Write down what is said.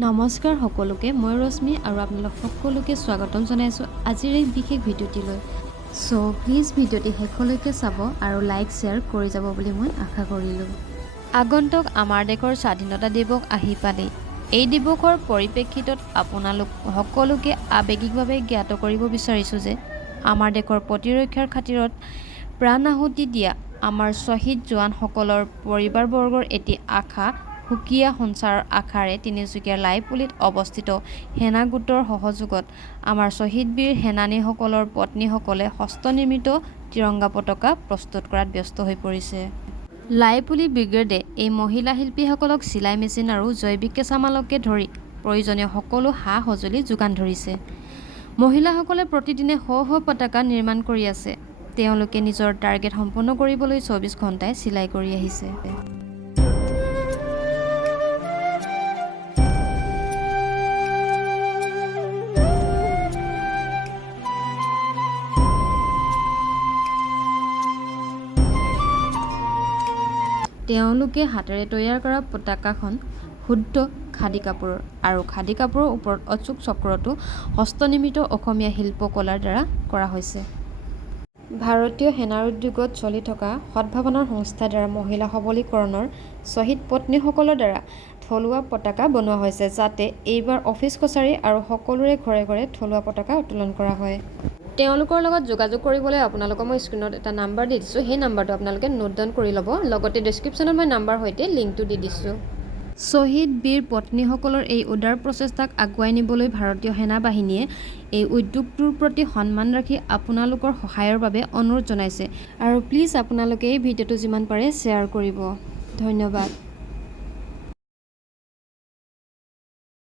নমস্কাৰ সকলোকে মই ৰশ্মি আৰু আপোনালোক সকলোকে স্বাগতম জনাইছোঁ আজিৰ এই বিশেষ ভিডিঅ'টিলৈ। সো প্লিজ ভিডিঅ'টি শেষলৈকে চাব আৰু লাইক শ্বেয়াৰ কৰি যাব বুলি মই আশা কৰিলোঁ। আগন্তুক আমাৰ দেশৰ স্বাধীনতা দিৱস আহি পালেই। এই দিৱসৰ পৰিপ্ৰেক্ষিতত আপোনালোক সকলোকে আৱেগিকভাৱে জ্ঞাত কৰিব বিচাৰিছোঁ যে আমাৰ দেশৰ প্ৰতিৰক্ষাৰ খাতিৰত প্ৰাণ আহুতি দিয়া আমাৰ শ্বহীদ জোৱানসকলৰ পৰিবাৰবৰ্গৰ এটি আশা সুকীয়া সঞ্চাৰৰ আশাৰে তিনিচুকীয়াৰ লাইপুলিত অৱস্থিত সেনা গোটৰ সহযোগত আমাৰ শ্বহীদ বীৰ সেনানীসকলৰ পত্নীসকলে হস্তনিৰ্মিত তিৰংগা পতাকা প্ৰস্তুত কৰাত ব্যস্ত হৈ পৰিছে। লাইপুলি ব্ৰিগেডে এই মহিলা শিল্পীসকলক চিলাই মেচিন আৰু জৈৱিক কেঁচামালকে ধৰি প্ৰয়োজনীয় সকলো সা সঁজুলি যোগান ধৰিছে। মহিলাসকলে প্ৰতিদিনে শ শ পতাকা নিৰ্মাণ কৰি আছে। তেওঁলোকে নিজৰ টাৰ্গেট সম্পূৰ্ণ কৰিবলৈ 24 ঘণ্টাই চিলাই কৰি আহিছে। তেওঁলোকে হাতেৰে তৈয়াৰ কৰা পতাকাখন শুদ্ধ খাদী কাপোৰৰ আৰু খাদী কাপোৰৰ ওপৰত অশোক চক্ৰটো হস্তনিৰ্মিত অসমীয়া শিল্পকলাৰ দ্বাৰা কৰা হৈছে। ভাৰতীয় সেনাৰ উদ্যোগত চলি থকা সদ্ভাৱনাৰ সংস্থাৰ দ্বাৰা মহিলা সবলীকৰণৰ শ্বহীদ পত্নীসকলৰ দ্বাৰা থলুৱা পতাকা বনোৱা হৈছে, যাতে এইবাৰ অফিচ কাছাৰী আৰু সকলোৰে ঘৰে ঘৰে থলুৱা পতাকা উত্তোলন কৰা হয়। তেওঁলোকৰ লগত যোগাযোগ কৰিবলৈ আপোনালোকক মই স্ক্ৰীণত এটা নাম্বাৰ দি দিছোঁ। সেই নাম্বাৰটো আপোনালোকে নোট ডাউন কৰি ল'ব। লগতে ডেছক্ৰিপশ্যনত মই নাম্বাৰ সৈতে লিংকটো দি দিছোঁ। শ্বহীদ বীৰ পত্নীসকলৰ এই উদাৰ প্ৰচেষ্টাক আগুৱাই নিবলৈ ভাৰতীয় সেনা বাহিনীয়ে এই উদ্যোগটোৰ প্ৰতি সন্মান ৰাখি আপোনালোকৰ সহায়ৰ বাবে অনুৰোধ জনাইছে। আৰু প্লিজ আপোনালোকে এই ভিডিঅ'টো যিমান পাৰে শ্বেয়াৰ কৰিব। ধন্যবাদ।